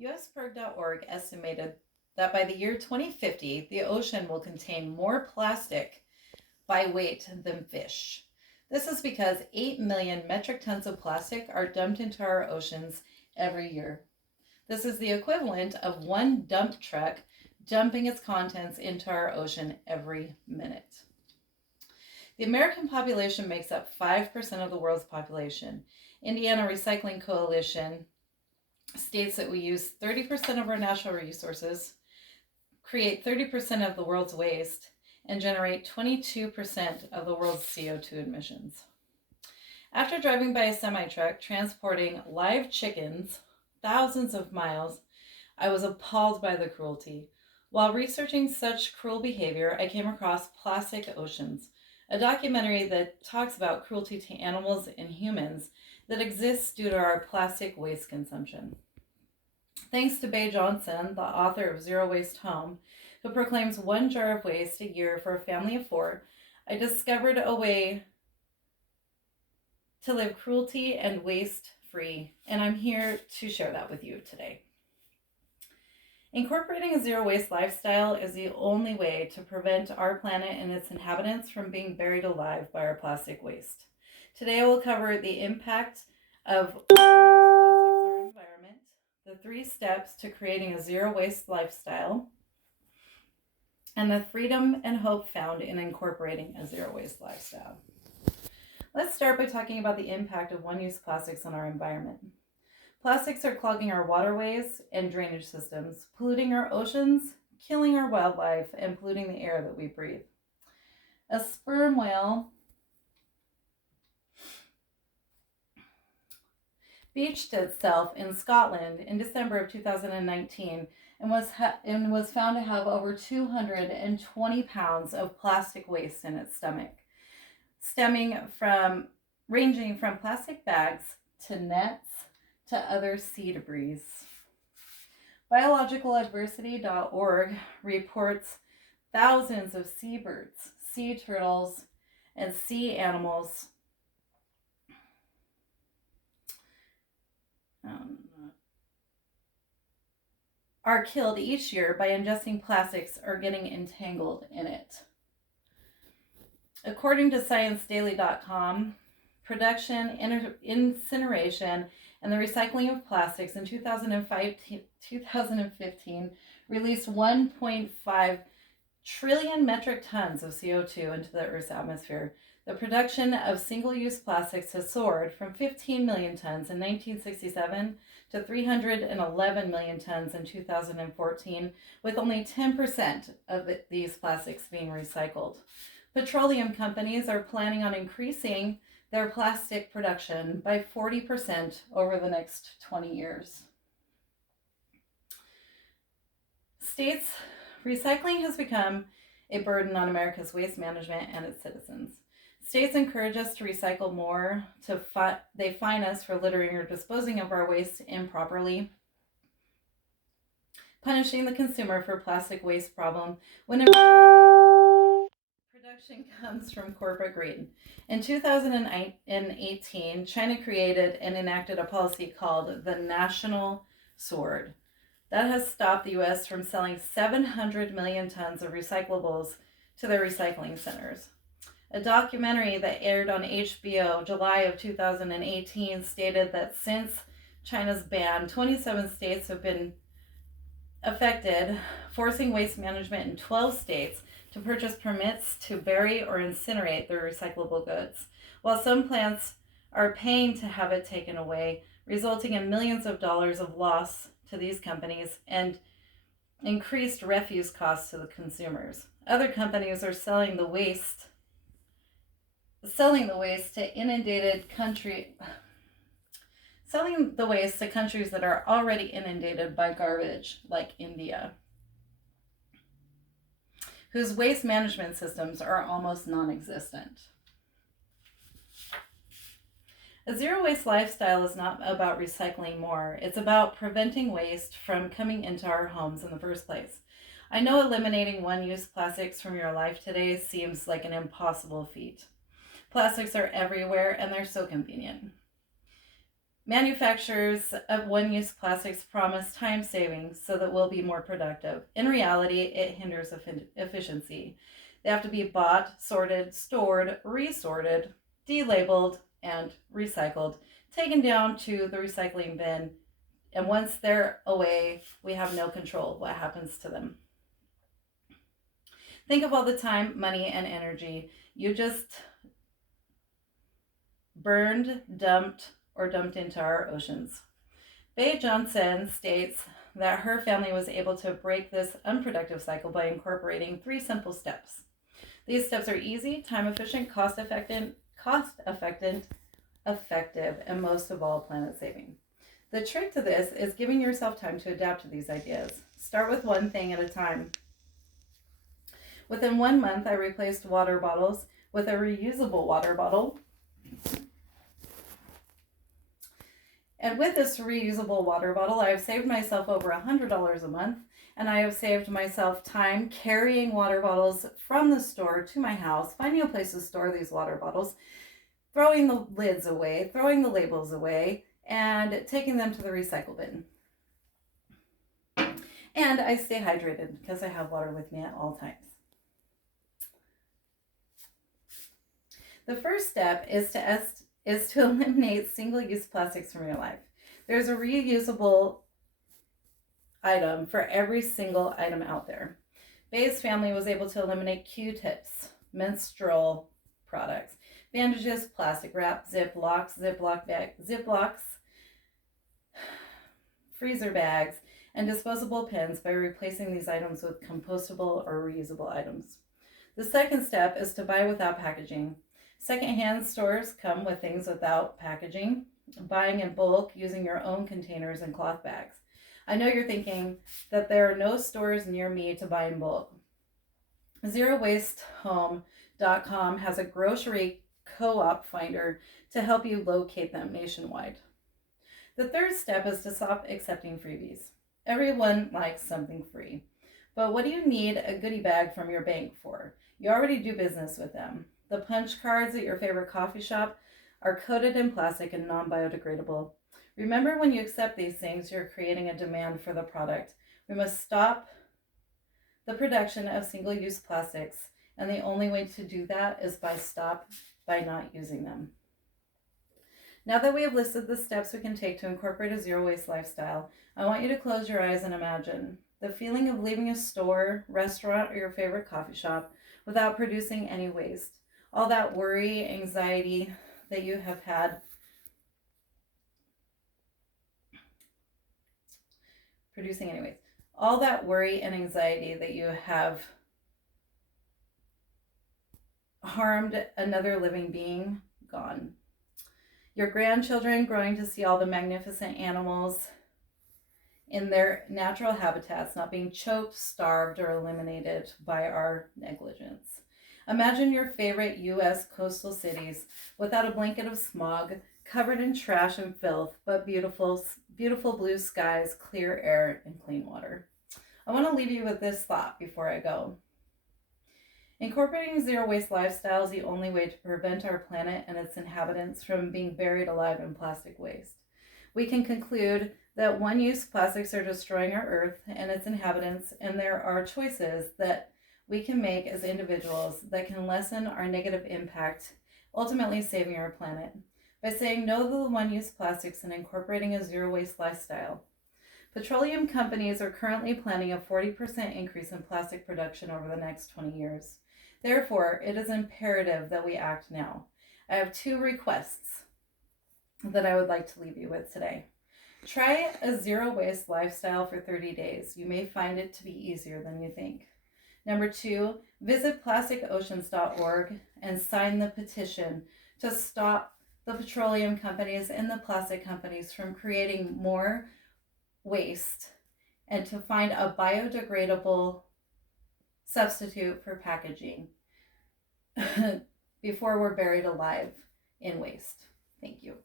USPerg.org estimated that by the year 2050, the ocean will contain more plastic by weight than fish. This is because 8 million metric tons of plastic are dumped into our oceans every year. This is the equivalent of one dump truck dumping its contents into our ocean every minute. The American population makes up 5% of the world's population. Indiana Recycling Coalition states that we use 30% of our natural resources, create 30% of the world's waste, and generate 22% of the world's CO2 emissions. After driving by a semi-truck transporting live chickens thousands of miles, I was appalled by the cruelty. While researching such cruel behavior, I came across Plastic Oceans, a documentary that talks about cruelty to animals and humans that exists due to our plastic waste consumption. Thanks to Bay Johnson, the author of Zero Waste Home, who proclaims 1 jar of waste a year for a family of 4, I discovered a way to live cruelty and waste free, and I'm here to share that with you today. Incorporating a zero waste lifestyle is the only way to prevent our planet and its inhabitants from being buried alive by our plastic waste. Today I will cover the impact of plastics on our environment, the 3 steps to creating a zero waste lifestyle, and the freedom and hope found in incorporating a zero waste lifestyle. Let's start by talking about the impact of one-use plastics on our environment. Plastics are clogging our waterways and drainage systems, polluting our oceans, killing our wildlife, and polluting the air that we breathe. A sperm whale beached itself in Scotland in December of 2019 and was found to have over 220 pounds of plastic waste in its stomach, ranging from plastic bags to nets to other sea debris. BiologicalAdversity.org reports thousands of seabirds, sea turtles, and sea animals are killed each year by ingesting plastics or getting entangled in it. According to ScienceDaily.com, production, incineration, and the recycling of plastics in 2015 released 1.5 trillion metric tons of CO2 into the Earth's atmosphere. The production of single-use plastics has soared from 15 million tons in 1967 to 311 million tons in 2014, with only 10% of these plastics being recycled. Petroleum companies are planning on increasing their plastic production by 40% over the next 20 years. Recycling has become a burden on America's waste management and its citizens. States encourage us to recycle more. They fine us for littering or disposing of our waste improperly, punishing the consumer for plastic waste problem when production comes from corporate greed. In 2018, China created and enacted a policy called the National Sword that has stopped the U.S. from selling 700 million tons of recyclables to their recycling centers. A documentary that aired on HBO July of 2018 stated that since China's ban, 27 states have been affected, forcing waste management in 12 states to purchase permits to bury or incinerate their recyclable goods, while some plants are paying to have it taken away, resulting in millions of dollars of loss to these companies and increased refuse costs to the consumers. Other companies are selling the waste to countries that are already inundated by garbage, like India, whose waste management systems are almost non-existent. A zero-waste lifestyle is not about recycling more. It's about preventing waste from coming into our homes in the first place. I know eliminating one-use plastics from your life today seems like an impossible feat. Plastics are everywhere, and they're so convenient. Manufacturers of one-use plastics promise time savings so that we'll be more productive. In reality, it hinders efficiency. They have to be bought, sorted, stored, resorted, delabeled, and recycled, taken down to the recycling bin. And once they're away, we have no control of what happens to them. Think of all the time, money, and energy you just burned, dumped, or dumped into our oceans. Faye Johnson states that her family was able to break this unproductive cycle by incorporating 3 simple steps. These steps are easy, time efficient, cost effective, and most of all, planet saving. The trick to this is giving yourself time to adapt to these ideas. Start with one thing at a time. Within 1 month, I replaced water bottles with a reusable water bottle. And with this reusable water bottle, I have saved myself over $100 a month, and I have saved myself time carrying water bottles from the store to my house, finding a place to store these water bottles, throwing the lids away, throwing the labels away, and taking them to the recycle bin. And I stay hydrated because I have water with me at all times. The first step is to eliminate single-use plastics from your life. There's a reusable item for every single item out there. Faye's family was able to eliminate Q-tips, menstrual products, bandages, plastic wrap, Ziplocs, freezer bags, and disposable pins by replacing these items with compostable or reusable items. The second step is to buy without packaging. Secondhand stores come with things without packaging, buying in bulk using your own containers and cloth bags. I know you're thinking that there are no stores near me to buy in bulk. ZeroWasteHome.com has a grocery co-op finder to help you locate them nationwide. The third step is to stop accepting freebies. Everyone likes something free. But what do you need a goodie bag from your bank for? You already do business with them. The punch cards at your favorite coffee shop are coated in plastic and non-biodegradable. Remember, when you accept these things, you're creating a demand for the product. We must stop the production of single-use plastics, and the only way to do that is by not using them. Now that we have listed the steps we can take to incorporate a zero-waste lifestyle, I want you to close your eyes and imagine the feeling of leaving a store, restaurant, or your favorite coffee shop without producing any waste. All that worry, anxiety that you have had producing anyways. All that worry and anxiety that you have harmed another living being, gone. Your grandchildren growing to see all the magnificent animals in their natural habitats not being choked, starved, or eliminated by our negligence. Imagine your favorite U.S. coastal cities without a blanket of smog, covered in trash and filth, but beautiful blue skies, clear air, and clean water. I want to leave you with this thought before I go. Incorporating a zero-waste lifestyle is the only way to prevent our planet and its inhabitants from being buried alive in plastic waste. We can conclude that one-use plastics are destroying our Earth and its inhabitants, and there are choices that we can make as individuals that can lessen our negative impact, ultimately saving our planet, by saying no to the one-use plastics and incorporating a zero-waste lifestyle. Petroleum companies are currently planning a 40% increase in plastic production over the next 20 years. Therefore, it is imperative that we act now. I have 2 requests that I would like to leave you with today. Try a zero-waste lifestyle for 30 days. You may find it to be easier than you think. Number 2, visit plasticoceans.org and sign the petition to stop the petroleum companies and the plastic companies from creating more waste and to find a biodegradable substitute for packaging before we're buried alive in waste. Thank you.